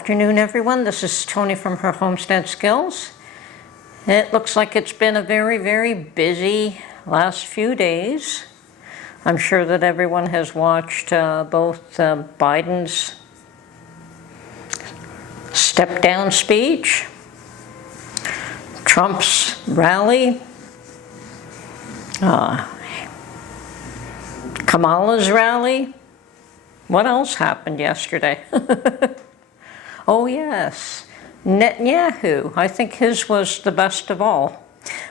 Afternoon, everyone. This is Tony from her Homestead Skills. It looks like it's been a very, very busy last few days. I'm sure that everyone has watched both Biden's step-down speech, Trump's rally, Kamala's rally. What else happened yesterday? Oh yes, Netanyahu. I think his was the best of all.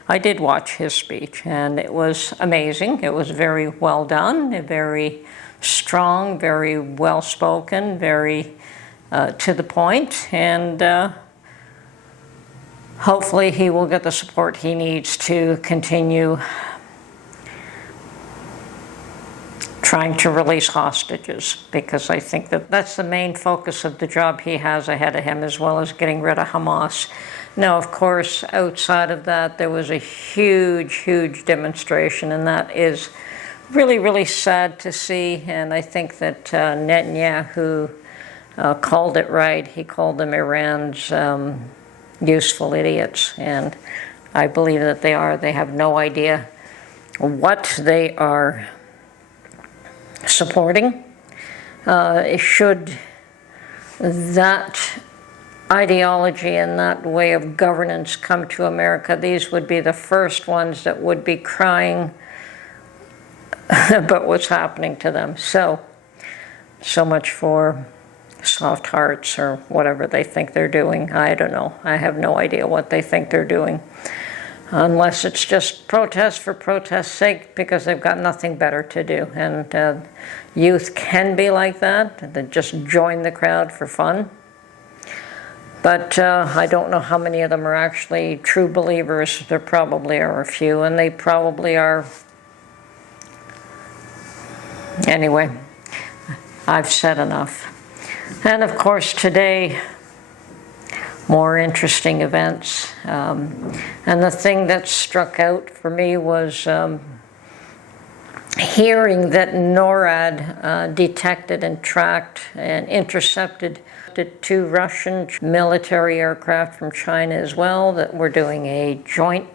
I did watch his speech and it was amazing. It was very well done, very strong, very well spoken, very to the point, and hopefully he will get the support he needs to continue trying to release hostages, because I think that that's the main focus of the job he has ahead of him, as well as getting rid of Hamas. Now, of course, outside of that, there was a huge, huge demonstration, and that is really, really sad to see. And I think that Netanyahu called it right. He called them Iran's useful idiots, and I believe that they are. They have no idea what they are supporting. Should that ideology and that way of governance come to America, these would be the first ones that would be crying about what's happening to them. So much for soft hearts or whatever they think they're doing. I don't know. I have no idea what they think they're doing. Unless it's just protest for protest's sake, because they've got nothing better to do. And youth can be like that. They just join the crowd for fun. But I don't know how many of them are actually true believers. There probably are a few, and they probably are. Anyway, I've said enough. And of course today, more interesting events. And the thing that struck out for me was hearing that NORAD detected and tracked and intercepted 2 Russian military aircraft from China as well that were doing a joint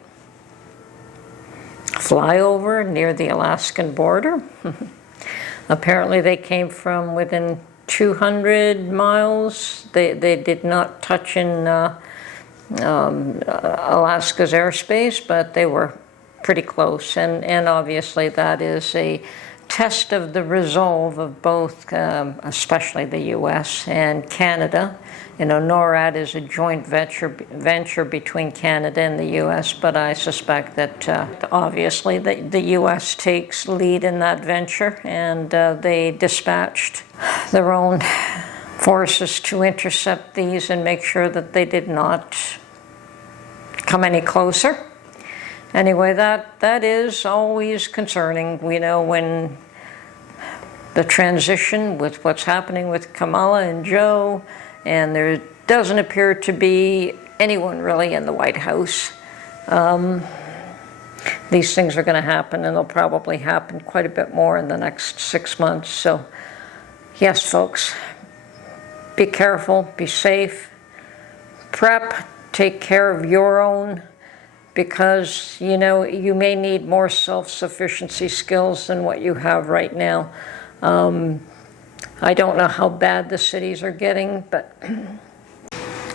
flyover near the Alaskan border. Apparently they came from within 200 miles. They did not touch in Alaska's airspace, but they were pretty close. And obviously that is a test of the resolve of both, especially the U.S. and Canada. You know, NORAD is a joint venture between Canada and the U.S., but I suspect that obviously the U.S. takes lead in that venture, and they dispatched their own forces to intercept these and make sure that they did not come any closer. Anyway, that is always concerning. We know when the transition with what's happening with Kamala and Joe, and there doesn't appear to be anyone really in the White House. These things are going to happen, and they'll probably happen quite a bit more in the next 6 months. So, yes, folks, be careful, be safe, prep, take care of your own, because, you know, you may need more self-sufficiency skills than what you have right now. I don't know how bad the cities are getting, but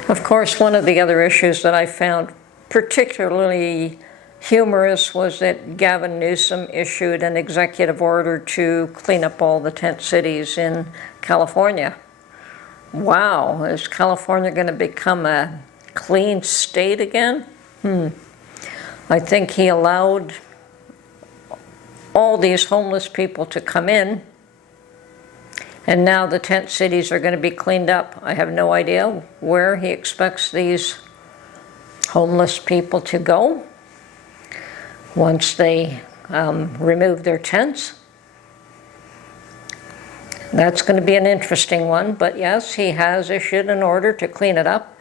of course one of the other issues that I found particularly humorous was that Gavin Newsom issued an executive order to clean up all the tent cities in California. Wow, is California going to become a clean state again? I think he allowed all these homeless people to come in, and now the tent cities are going to be cleaned up. I have no idea where he expects these homeless people to go once they remove their tents. That's going to be an interesting one, but yes, he has issued an order to clean it up,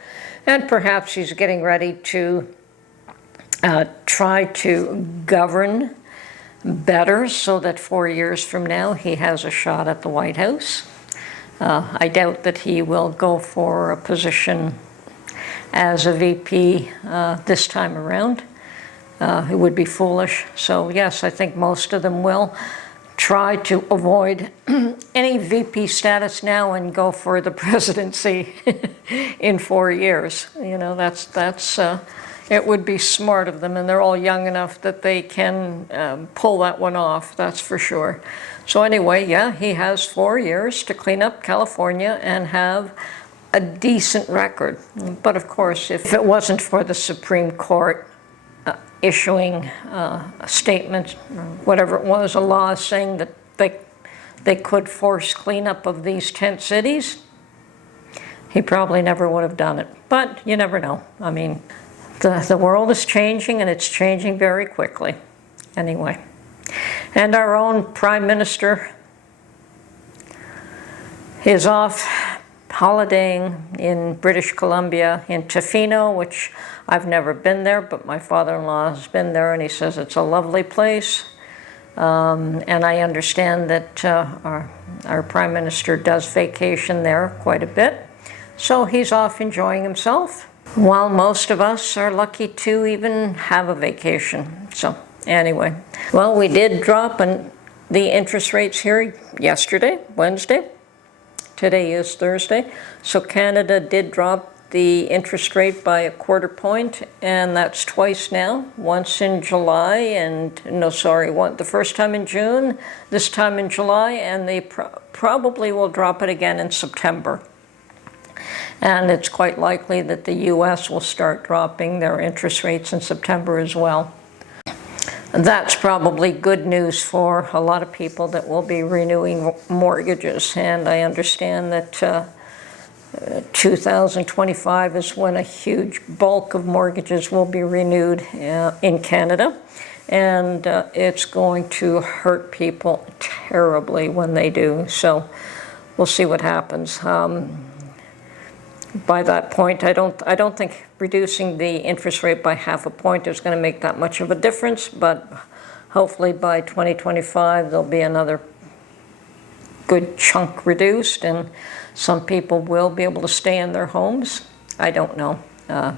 and perhaps he's getting ready to try to govern better so that 4 years from now he has a shot at the White House. I doubt that he will go for a position as a VP this time around. It would be foolish. So yes, I think most of them will try to avoid any VP status now and go for the presidency in 4 years. You know, that's it would be smart of them, and they're all young enough that they can pull that one off, that's for sure. So anyway, yeah, he has 4 years to clean up California and have a decent record. But of course, if it wasn't for the Supreme Court issuing a statement, or whatever it was, a law saying that they could force cleanup of these tent cities, he probably never would have done it. But you never know. I mean, the world is changing, and it's changing very quickly. Anyway. And our own Prime Minister is off holidaying in British Columbia, in Tofino, which I've never been there, but my father-in-law has been there, and he says it's a lovely place. And I understand that our Prime Minister does vacation there quite a bit. So he's off enjoying himself, while most of us are lucky to even have a vacation. So anyway, well, we did drop the interest rates here yesterday, Wednesday. Today is Thursday. So Canada did drop the interest rate by a 1/4 point, and that's twice now. Once in July, and the first time in June, this time in July, and they probably will drop it again in September. And it's quite likely that the US will start dropping their interest rates in September as well. That's probably good news for a lot of people that will be renewing mortgages. And I understand that 2025 is when a huge bulk of mortgages will be renewed in Canada. And it's going to hurt people terribly when they do. So we'll see what happens. By that point, I don't think reducing the interest rate by 1/2 point is going to make that much of a difference, but hopefully by 2025 there'll be another good chunk reduced, and some people will be able to stay in their homes. I don't know.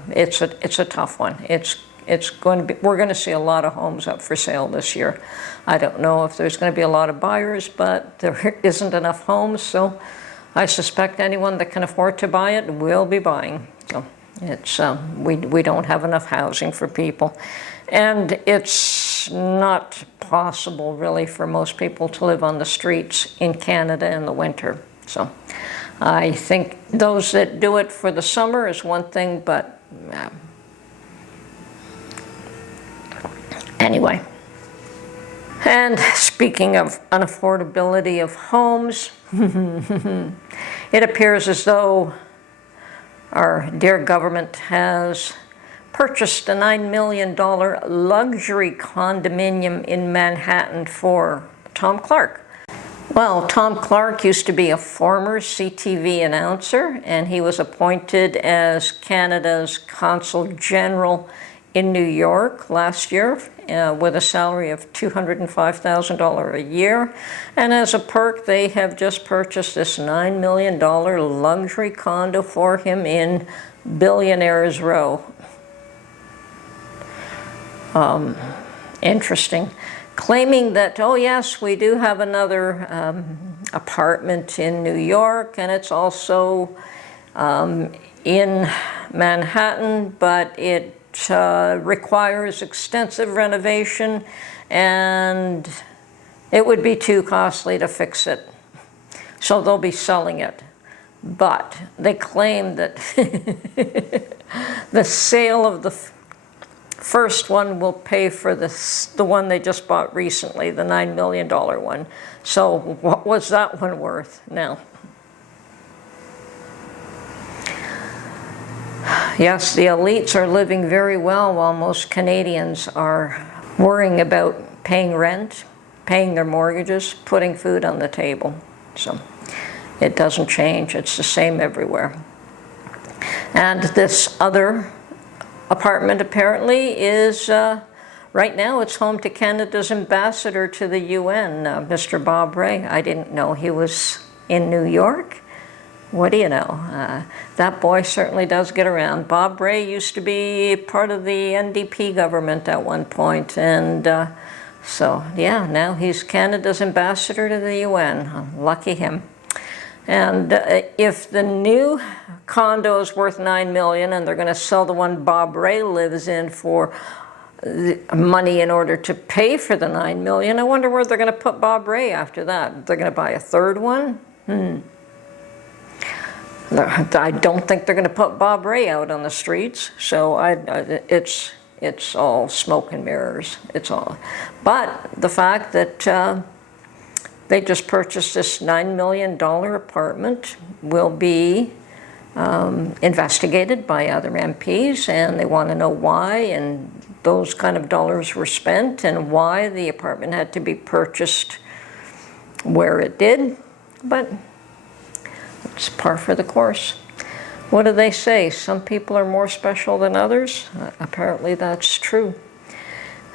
It's a tough one. It's going to be. We're going to see a lot of homes up for sale this year. I don't know if there's going to be a lot of buyers, but there isn't enough homes, so I suspect anyone that can afford to buy it will be buying. So it's we don't have enough housing for people, and it's not possible really for most people to live on the streets in Canada in the winter. So I think those that do it for the summer is one thing, but anyway. And speaking of unaffordability of homes, it appears as though our dear government has purchased a $9 million luxury condominium in Manhattan for Tom Clark. Well, Tom Clark used to be a former CTV announcer, and he was appointed as Canada's Consul General in New York last year with a salary of $205,000 a year. And as a perk, they have just purchased this $9 million luxury condo for him in Billionaires Row. Interesting. Claiming that, oh yes, we do have another apartment in New York, and it's also in Manhattan, but it requires extensive renovation, and it would be too costly to fix it. So they'll be selling it. But they claim that the sale of the first one will pay for the one they just bought recently, the $9 million one. So what was that one worth now? Yes, the elites are living very well while most Canadians are worrying about paying rent, paying their mortgages, putting food on the table. So it doesn't change. It's the same everywhere. And this other apartment apparently is, right now it's home to Canada's ambassador to the UN, Mr. Bob Ray. I didn't know he was in New York. what do you know? That boy certainly does get around. Bob Rae used to be part of the NDP government at one point, and so yeah, now he's Canada's ambassador to the UN. Lucky him. And if the new condo is worth $9 million and they're going to sell the one Bob Rae lives in for money in order to pay for the $9 million, I wonder where they're going to put Bob Rae after that. They're going to buy a third one? I don't think they're going to put Bob Rae out on the streets, so it's all smoke and mirrors. It's all. But the fact that they just purchased this $9 million apartment will be investigated by other MPs, and they want to know why and those kind of dollars were spent and why the apartment had to be purchased where it did. But it's par for the course. What do they say? Some people are more special than others? Apparently that's true.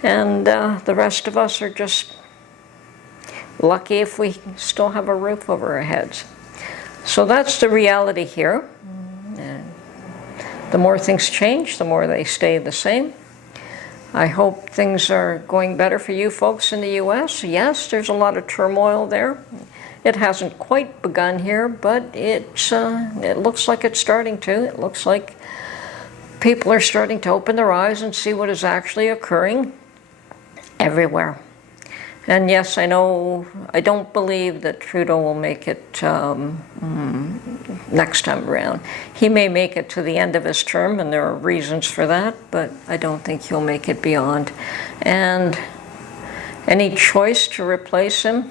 And the rest of us are just lucky if we still have a roof over our heads. So that's the reality here. And the more things change, the more they stay the same. I hope things are going better for you folks in the U.S. Yes, there's a lot of turmoil there. It hasn't quite begun here, but it looks like it's starting to. It looks like people are starting to open their eyes and see what is actually occurring everywhere. And yes, I know, I don't believe that Trudeau will make it next time around. He may make it to the end of his term, and there are reasons for that, but I don't think he'll make it beyond. And any choice to replace him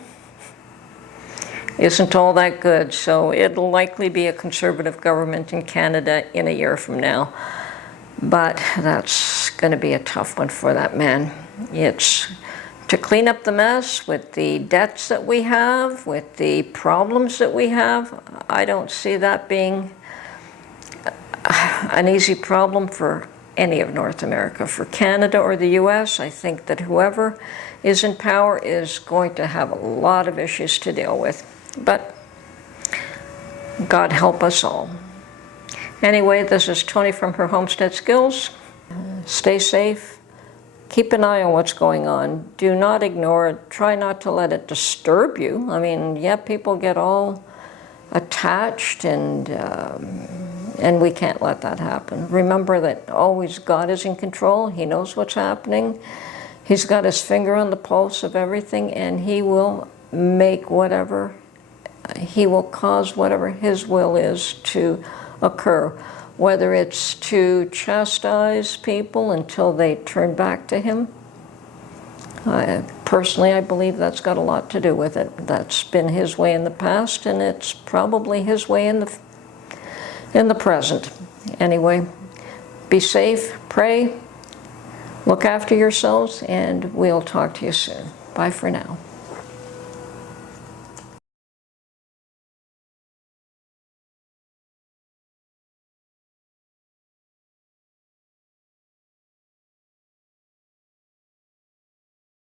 isn't all that good, so it'll likely be a Conservative government in Canada in a year from now. But that's going to be a tough one for that man. It's to clean up the mess with the debts that we have, with the problems that we have. I don't see that being an easy problem for any of North America. For Canada or the US, I think that whoever is in power is going to have a lot of issues to deal with. But God help us all. Anyway, this is Tony from her Homestead Skills. Stay safe. Keep an eye on what's going on. Do not ignore it. Try not to let it disturb you. I mean, yeah, people get all attached, and we can't let that happen. Remember that always God is in control. He knows what's happening. He's got his finger on the pulse of everything, and he will make whatever, he will cause whatever his will is to occur. Whether it's to chastise people until they turn back to him. Personally, I believe that's got a lot to do with it. That's been his way in the past, and it's probably his way in the present. Anyway, be safe, pray, look after yourselves, and we'll talk to you soon. Bye for now.